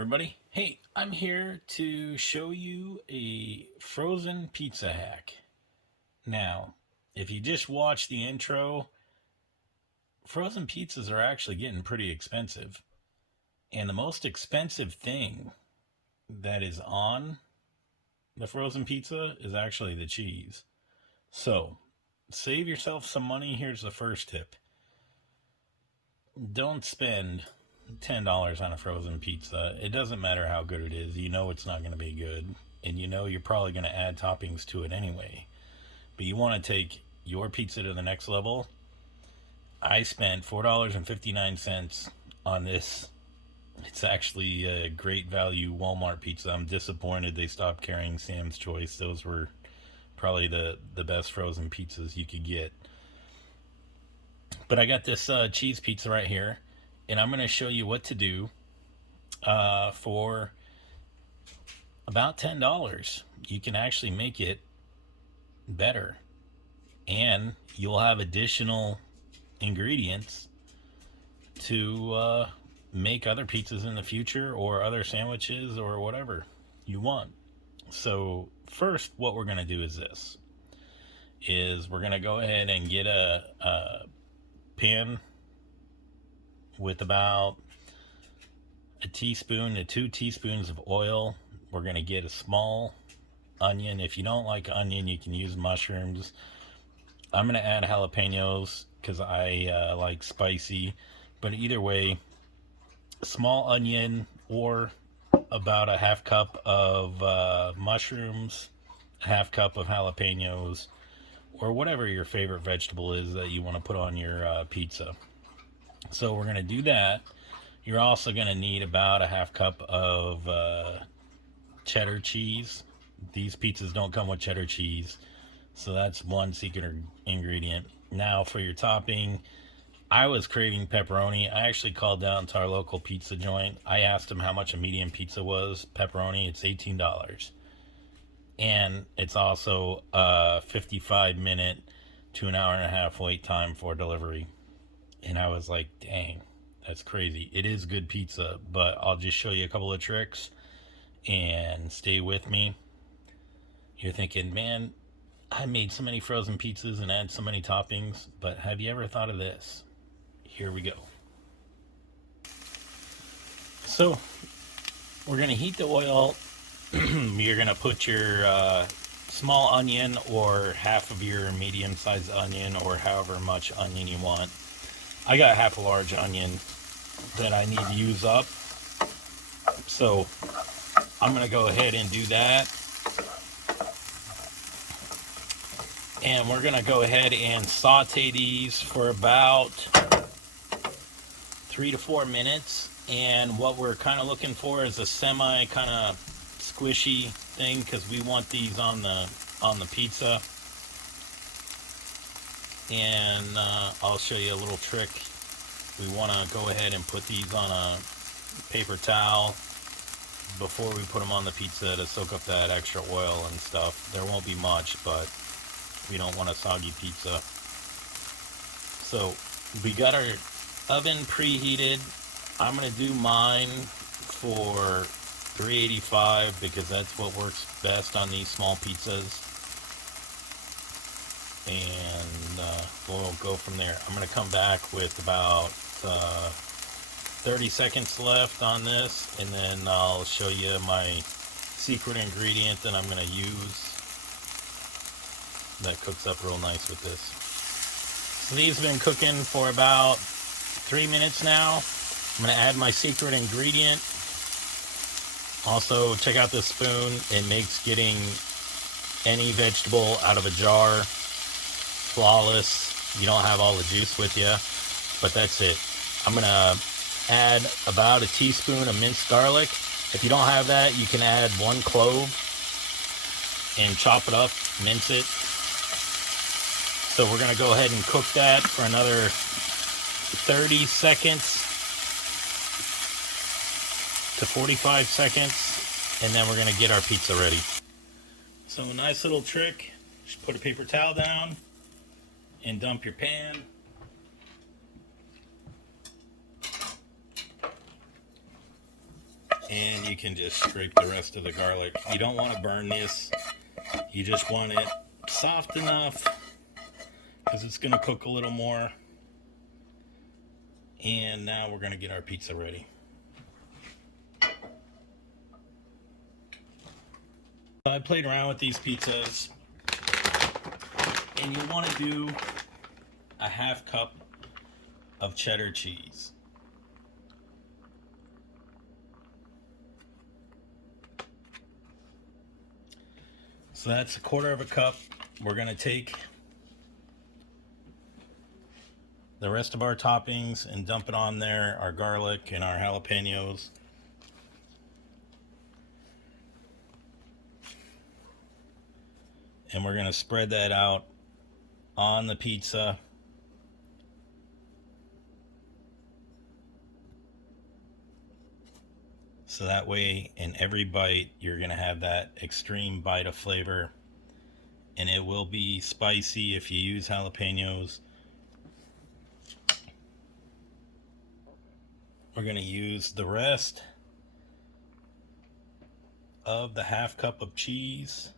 everybody. Hey, I'm here to show you a frozen pizza hack. Now, if you just watch the intro, frozen pizzas are actually getting pretty expensive. And the most expensive thing that is on the frozen pizza is actually the cheese. So, save yourself some money. Here's the first tip. Don't spend $10 on a frozen pizza. It doesn't matter how good it is. You know it's not going to be good. And you know you're probably going to add toppings to it anyway. But you want to take your pizza to the next level. I spent $4.59 on this. It's actually a great value Walmart pizza. I'm disappointed they stopped carrying Sam's Choice. Those were probably the best frozen pizzas you could get. But I got this cheese pizza right here, and I'm going to show you what to do for about $10. You can actually make it better, and you'll have additional ingredients to make other pizzas in the future or other sandwiches or whatever you want. So first, what we're going to do is we're going to go ahead and get a pan with about a teaspoon to 2 teaspoons of oil. We're going to get a small onion. If you don't like onion, you can use mushrooms. I'm going to add jalapenos because I like spicy. But either way, small onion or about a half cup of mushrooms, a half cup of jalapenos, or whatever your favorite vegetable is that you want to put on your pizza. So we're going to do that. You're also going to need about a half cup of cheddar cheese. These pizzas don't come with cheddar cheese, so that's one secret ingredient. Now for your topping, I was craving pepperoni. I actually called down to our local pizza joint. I asked them how much a medium pizza was. Pepperoni, it's $18. And it's also a 55-minute to an hour and a half wait time for delivery. And I was like, dang, that's crazy. It is good pizza, but I'll just show you a couple of tricks and stay with me. You're thinking, man, I made so many frozen pizzas and add so many toppings, but have you ever thought of this? Here we go. So we're going to heat the oil. You're going to put your small onion or half of your medium-sized onion or however much onion you want. I got half a large onion that I need to use up. So I'm going to go ahead and do that. And we're going to go ahead and saute these for about 3 to 4 minutes. And what we're kind of looking for is a semi kind of squishy thing because we want these on the pizza. And I'll show you a little trick. We want to go ahead and put these on a paper towel before we put them on the pizza to soak up that extra oil and stuff. There won't be much, but we don't want a soggy pizza. So we got our oven preheated. I'm going to do mine for 385 because that's what works best on these small pizzas. And we'll go from there. I'm going to come back with about 30 seconds left on this, and then I'll show you my secret ingredient that I'm going to use that cooks up real nice with this. So these have been cooking for about 3 minutes now. I'm going to add my secret ingredient. Also, check out this spoon. It makes getting any vegetable out of a jar flawless. You don't have all the juice with you, but that's it. I'm going to add about a teaspoon of minced garlic. If you don't have that, you can add 1 clove and chop it up, mince it. So we're going to go ahead and cook that for another 30 seconds to 45 seconds, and then we're going to get our pizza ready. So a nice little trick, just put a paper towel down and dump your pan. And you can just scrape the rest of the garlic. You don't want to burn this. You just want it soft enough because it's going to cook a little more. And now we're going to get our pizza ready. I played around with these pizzas, and you want to do a half cup of cheddar cheese. So that's a quarter of a cup. We're going to take the rest of our toppings and dump it on there, our garlic and our jalapenos. And we're going to spread that out on the pizza. So that way, in every bite, you're going to have that extreme bite of flavor. And it will be spicy if you use jalapenos. We're going to use the rest of the half cup of cheese.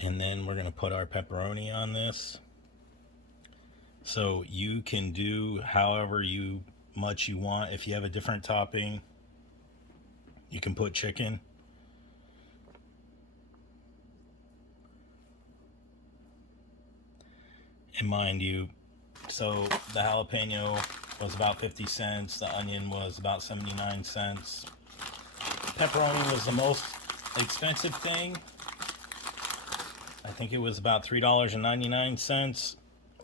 And then we're going to put our pepperoni on this. So you can do however much you want. If you have a different topping, you can put chicken. And mind you, so the jalapeno was about 50 cents. The onion was about 79 cents. Pepperoni was the most expensive thing. I think it was about $3.99.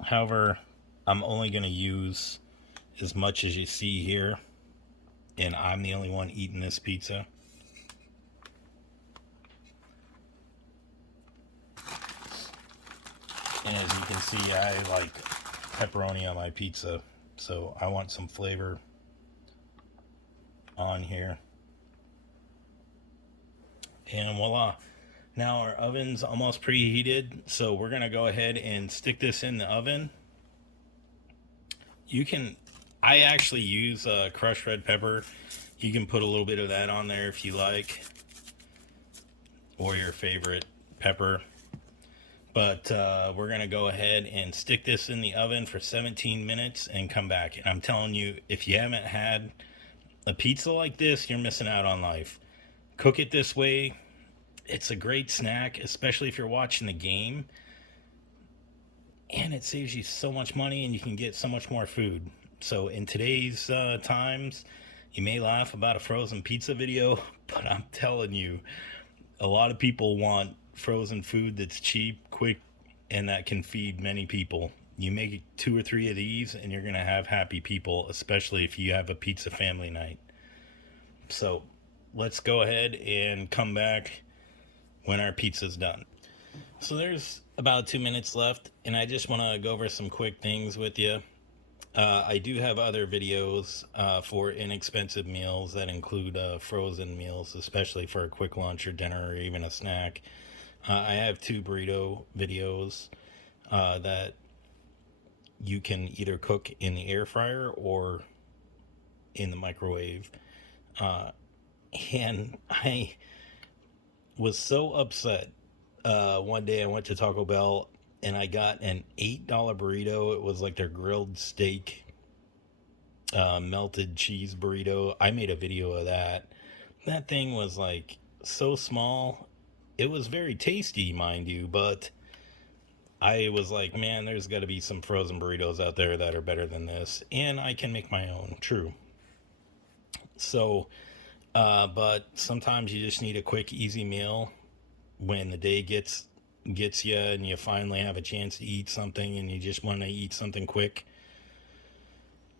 However, I'm only going to use as much as you see here. And I'm the only one eating this pizza. And as you can see, I like pepperoni on my pizza. So I want some flavor on here. And voila. Now our oven's almost preheated, so we're going to go ahead and stick this in the oven. I actually use crushed red pepper. You can put a little bit of that on there if you like, or your favorite pepper. But we're going to go ahead and stick this in the oven for 17 minutes and come back. And I'm telling you, if you haven't had a pizza like this, you're missing out on life. Cook it this way. It's a great snack, especially if you're watching the game. And it saves you so much money and you can get so much more food. So in today's times, you may laugh about a frozen pizza video, but I'm telling you, a lot of people want frozen food that's cheap, quick, and that can feed many people. You make 2 or 3 of these and you're going to have happy people, especially if you have a pizza family night. So let's go ahead and come back when our pizza's done. So there's about 2 minutes left, and I just want to go over some quick things with you. I do have other videos for inexpensive meals that include frozen meals, especially for a quick lunch or dinner or even a snack. I have 2 burrito videos that you can either cook in the air fryer or in the microwave. And I was so upset. One day I went to Taco Bell and I got an $8 burrito. It was like their grilled steak, melted cheese burrito. I made a video of that. That thing was like so small. It was very tasty, mind you, but I was like, man, there's got to be some frozen burritos out there that are better than this. And I can make my own, true. So, but sometimes you just need a quick, easy meal when the day gets you and you finally have a chance to eat something and you just want to eat something quick.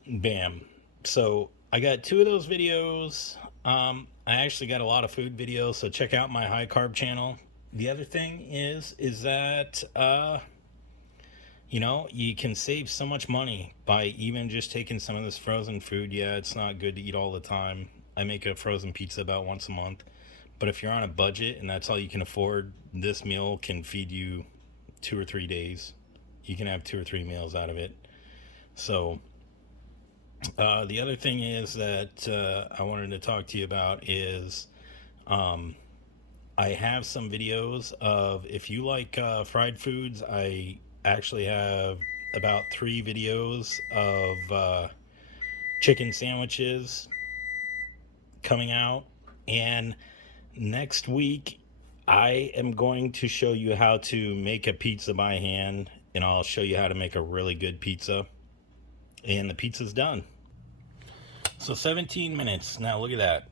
Bam. So I got 2 of those videos. I actually got a lot of food videos, so check out my high carb channel. The other thing is that you can save so much money by even just taking some of this frozen food. Yeah, it's not good to eat all the time. I make a frozen pizza about once a month. But if you're on a budget and that's all you can afford, this meal can feed you 2 or 3 days. You can have 2 or 3 meals out of it. So the other thing is that I wanted to talk to you about is I have some videos of, if you like fried foods, I actually have about 3 videos of chicken sandwiches coming out. And next week I am going to show you how to make a pizza by hand, and I'll show you how to make a really good pizza, and the pizza's done. So 17 minutes. Now look at that.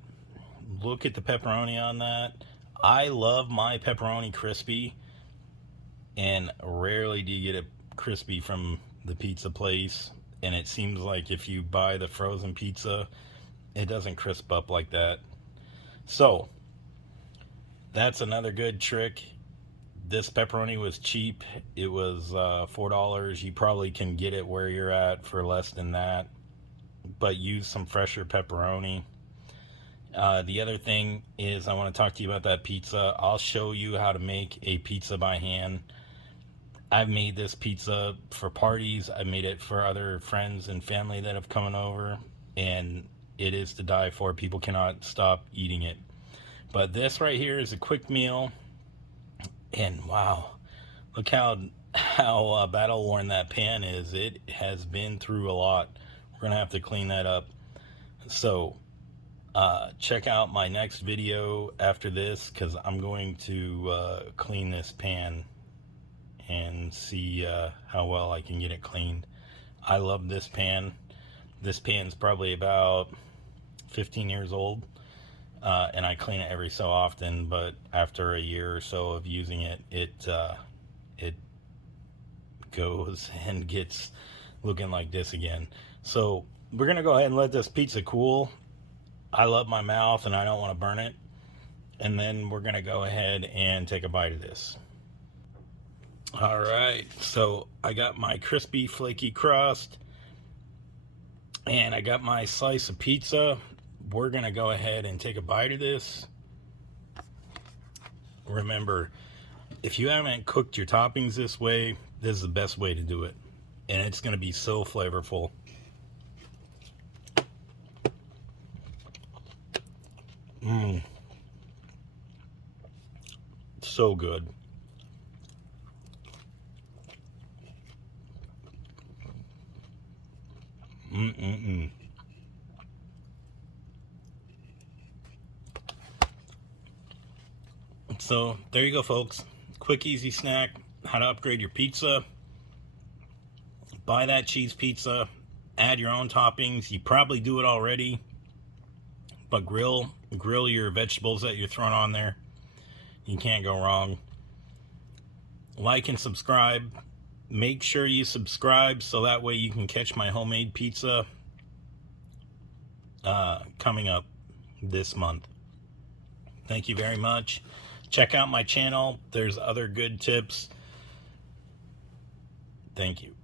Look at the pepperoni on that. I love my pepperoni crispy, and rarely do you get it crispy from the pizza place. And it seems like if you buy the frozen pizza, it doesn't crisp up like that. So that's another good trick. This pepperoni was cheap. It was $4. You probably can get it where you're at for less than that, but use some fresher pepperoni. The other thing is, I want to talk to you about that pizza. I'll show you how to make a pizza by hand. I've made this pizza for parties. I made it for other friends and family that have come over, and it is to die for. People cannot stop eating it. But this right here is a quick meal, and wow, look how battle worn that pan is. It has been through a lot. We're gonna have to clean that up. So check out my next video after this, because I'm going to clean this pan and see how well I can get it cleaned. I love this pan. This pan's probably about 15 years old, and I clean it every so often, but after a year or so of using it, it goes and gets looking like this again. So we're gonna go ahead and let this pizza cool. I love my mouth and I don't want to burn it. And then we're gonna go ahead and take a bite of this. All right, so I got my crispy flaky crust and I got my slice of pizza. We're gonna go ahead and take a bite of this. Remember, if you haven't cooked your toppings this way, this is the best way to do it, and it's gonna be so flavorful. So good. So there you go, folks. Quick, easy snack. How to upgrade your pizza. Buy that cheese pizza. Add your own toppings. You probably do it already, but grill your vegetables that you're throwing on there. You can't go wrong. Like and subscribe. Make sure you subscribe so that way you can catch my homemade pizza coming up this month. Thank you very much. Check out my channel. There's other good tips. Thank you.